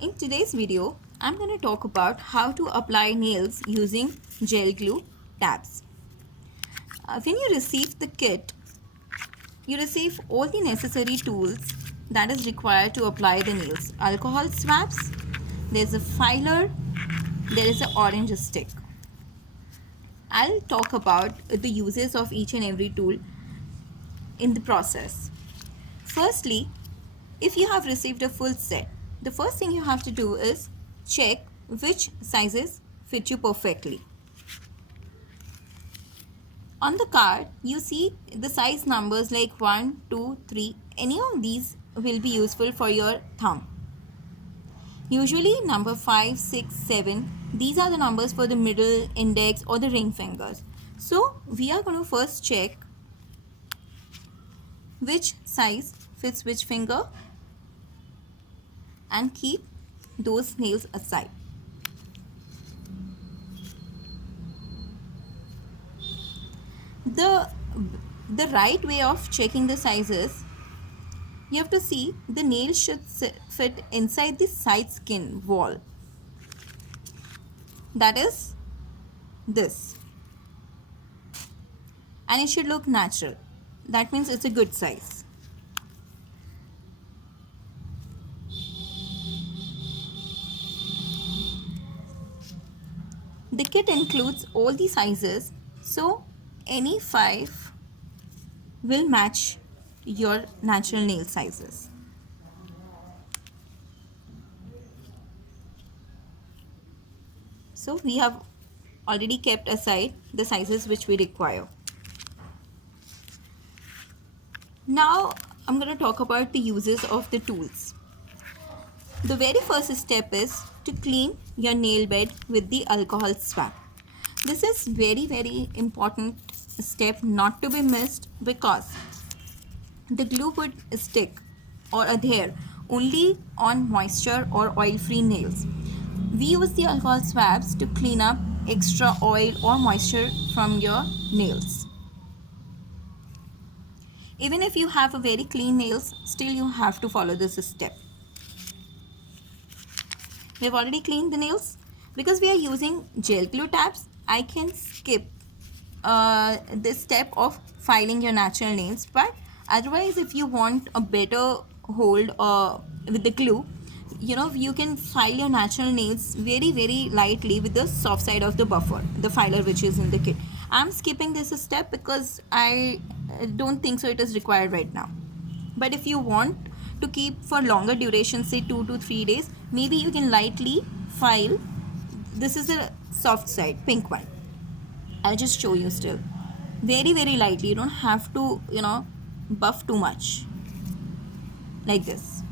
In today's video, I'm going to talk about how to apply nails using gel glue tabs. When you receive the kit, you receive all the necessary tools that is required to apply the nails. Alcohol swabs, there's a filer, there is an orange stick. I'll talk about the uses of each and every tool in the process. Firstly, if you have received a full set, the first thing you have to do is check which sizes fit you perfectly. On the card, you see the size numbers like 1, 2, 3. Any of these will be useful for your thumb. Usually number 5, 6, 7. These are the numbers for the middle, index or the ring fingers. So we are going to first check which size fits which finger and keep those nails aside. The right way of checking the sizes, you have to see the nail should fit inside the side skin wall. That is this. And it should look natural. That means it's a good size. The kit includes all the sizes, so any 5 will match your natural nail sizes. So we have already kept aside the sizes which we require. Now I'm going to talk about the uses of the tools. The very first step is to clean your nail bed with the alcohol swab. This is very important step not to be missed because the glue would stick or adhere only on moisture or oil-free nails. We use the alcohol swabs to clean up extra oil or moisture from your nails. Even if you have a very clean nails, still you have to follow this step. We've already cleaned the nails. Because we are using gel glue tabs, I can skip this step of filing your natural nails. But otherwise, if you want a better hold with the glue, you can file your natural nails very lightly with the soft side of the buffer, the filer which is in the kit. I'm skipping this step because I don't think so it is required right now. But if you want to keep for longer duration, say 2 to 3 days, maybe you can lightly file. This is the soft side, pink one. I'll just show you still. Very lightly. You don't have to, buff too much. Like this.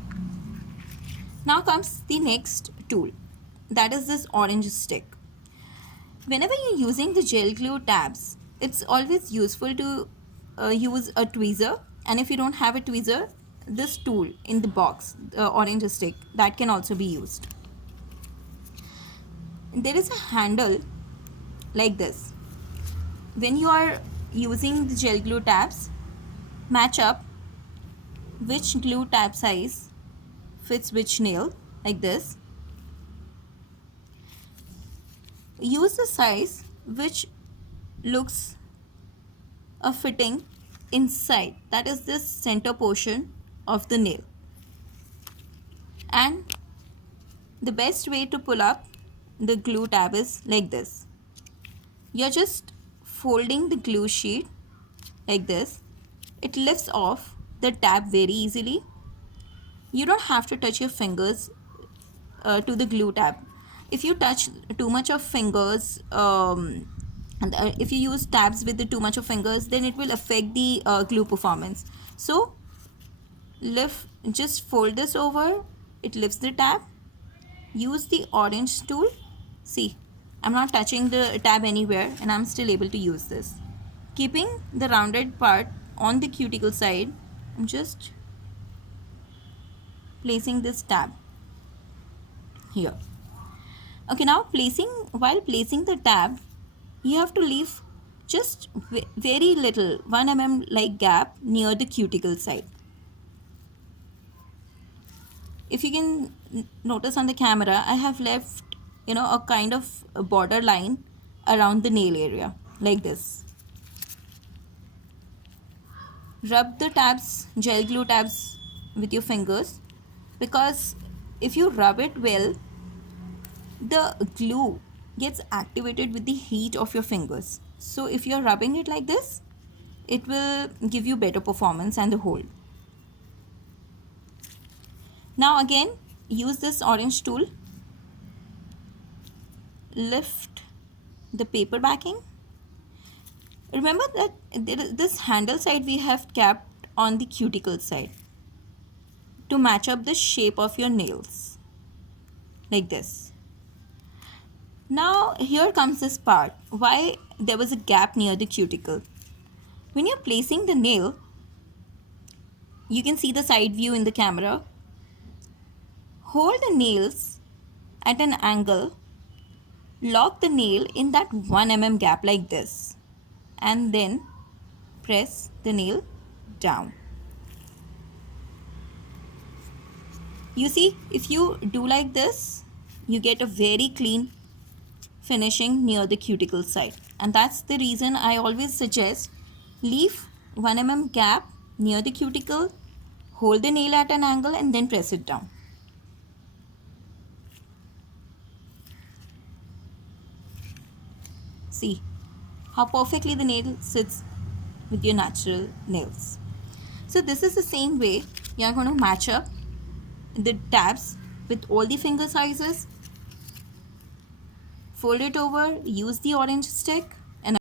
Now comes the next tool. That is this orange stick. Whenever you're using the gel glue tabs, it's always useful to use a tweezer. And if you don't have a tweezer, this tool in the box, the orange stick, that can also be used. There is a handle like this. When you are using the gel glue tabs, match up which glue tab size fits which nail, like this. Use the size which looks a fitting inside, that is this center portion of the nail. And the best way to pull up the glue tab is like this. You're just folding the glue sheet like this. It lifts off the tab very easily. You don't have to touch your fingers to the glue tab. If you touch too much of fingers, if you use tabs with the too much of fingers, then it will affect the glue performance. So just fold this over, it lifts the tab. Use the orange tool. See, I'm not touching the tab anywhere and I'm still able to use this. Keeping the rounded part on the cuticle side, I'm just placing this tab here. Okay, now while placing the tab, you have to leave just very little 1 mm like gap near the cuticle side. If you can notice on the camera, I have left, a kind of a border line around the nail area like this. Rub the tabs, gel glue tabs with your fingers, because if you rub it well, the glue gets activated with the heat of your fingers. So if you're rubbing it like this, it will give you better performance and the hold. Now again, use this orange tool, lift the paper backing. Remember that this handle side we have kept on the cuticle side to match up the shape of your nails like this. Now here comes this part, why there was a gap near the cuticle. When you're placing the nail, you can see the side view in the camera. Hold the nails at an angle, lock the nail in that 1 mm gap like this, and then press the nail down. You see, if you do like this, you get a very clean finishing near the cuticle side, and that's the reason I always suggest leave 1 mm gap near the cuticle, hold the nail at an angle and then press it down. See how perfectly the nail sits with your natural nails. So this is the same way you are going to match up the tabs with all the finger sizes. Fold it over, use the orange stick